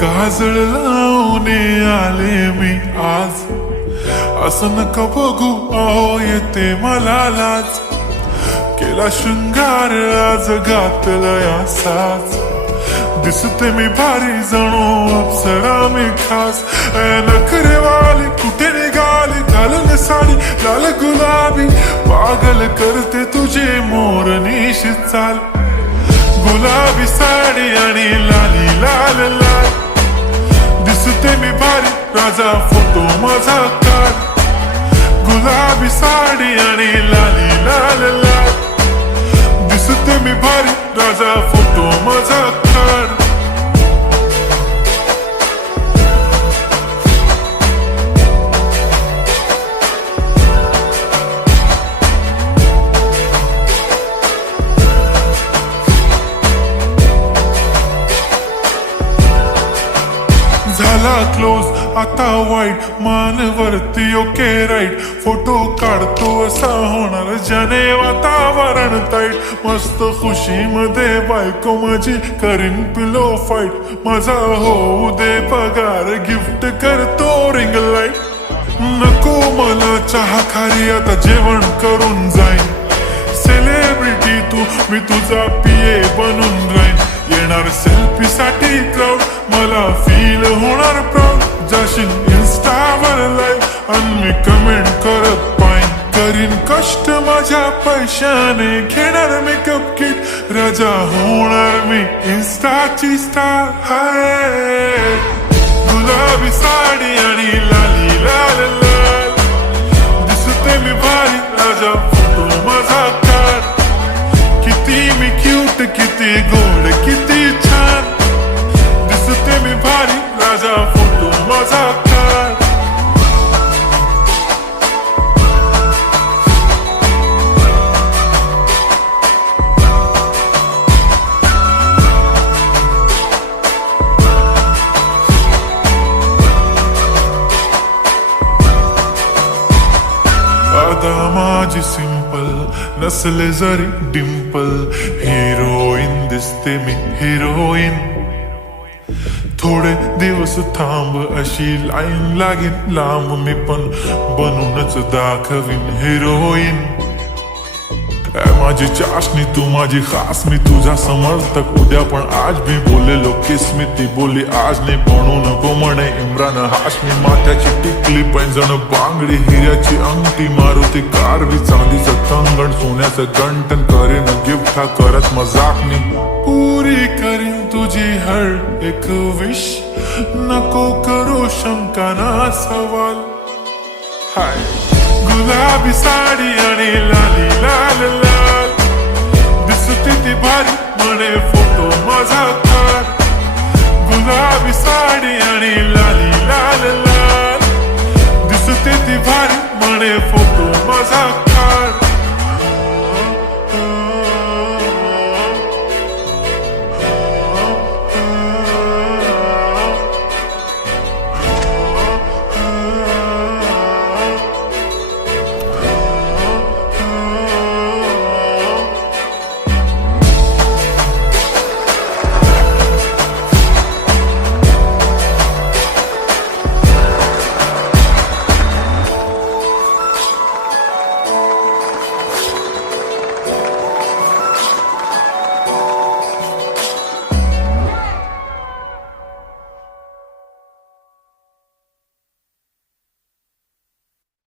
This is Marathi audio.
काजळ लावून आले मी आज, असं नका बघू अहो येते मला लाज. केला शृंगार आज घातला असाच, दिसते मी भारी जणू अप्सरा मी खास. नखरेवाली कुठे निघाली घालून साडी लाल गुलाबी, पागल करते तुझे मोरनीश चाल. गुलाबी साडी आणि लाली लाल लाल, दिसते मी भारी राजा फोटो माझा काढ. गुलाबी साडी आणि लाली लाल लाल, दिसते मी भारी राजा फोटो माझा काढ. झाला क्लोज आता वाईट, मान वरती ओके राईट. फोटो काढतो असा होणार ज्याने वातावरण ताईट. मस्त खुशी मध्ये बायको माझी करीन पिलो फाईट. माझा होऊ दे पगार गिफ्ट करतो रिंग लाईट. नको मला चहा खारी आता जेवण करून जाईन. सेलिब्रिटी तू मी तुझा पिये बनून राहीन. येणार सेल्फी साठी क्राऊड मला फील होणार प्राऊड. जाशील इन्स्टावर लाईव्ह आणि मी कमेंट करत पाईन. करीन कष्ट माझ्या पैशाने घेणार मेकअप किट. राजा होणार मी इन्स्टाची स्टार. हाय गुलाबी साडी आणि लाली लाल लाल, दिसते मी भारी राजा फोटो माझा काढ. किती मी क्यूट किती गोड किती छान, दिसते मी भारी राजा फोटो माझा काढ. आता माझी सिंपल नसले जरी डिंपल, हिरोईन दिसते मी हिरोईन. थोडे दिवस थांब अशी लाईन लागेल लांब, मी पण बनूनच दाखवीन हिरोईन. माझी चाशनी तू माझी खास, मी तुझा समर्थक उद्या पण आज मी बोलेलो किस मी. ती बोली आज नाही बनू नको म्हणे इम्रान हाशमी. माथ्याची टिकली पैंजण बांगडी हिऱ्याची अंगठी, मारुती कारवी चांदीचं कंगण सोन्याचं गंटन. करीन गिफ्ट हा करत मजाकनी. पुरी करीन तुझी हर एक विश, नको करू शंका ना सवाल. हाय गुलाबी साडी आणि लाली लाल लाल,